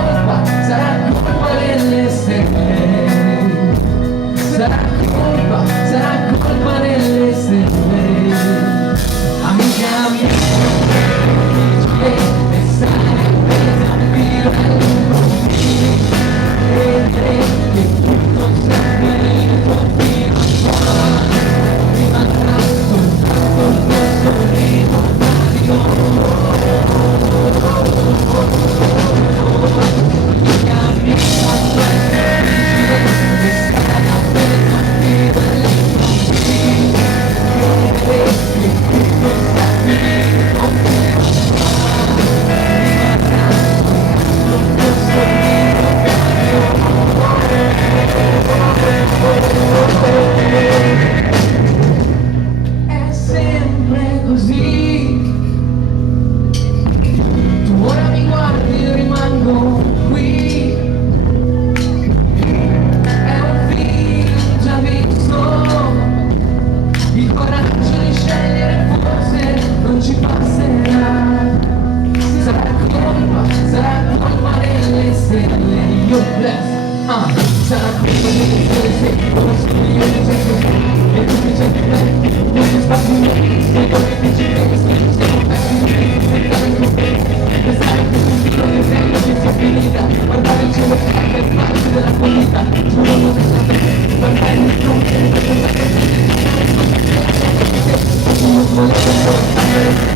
colpa delle stelle, sarà colpa delle stelle. Amica mia, e sarebbe tranquilla che tutto sempre il tuo filo rimarrà soltanto il tuo sorriso. È sempre così. Tu ora mi guardi e rimango qui. È un film già visto. Il coraggio di scegliere forse non ci passerà. Sarà colpa delle stelle. Io bless. Sarà colpa delle stelle se conosco io il gesto. E tu mi senti bene, non mi spazi me. Se come dici che stiamo persi. Pensare con me, pensare che sul filo che sei che sia finita. Guardare il cielo è parte della tua vita. Giuro non è stato guardare il tuo. Io volevo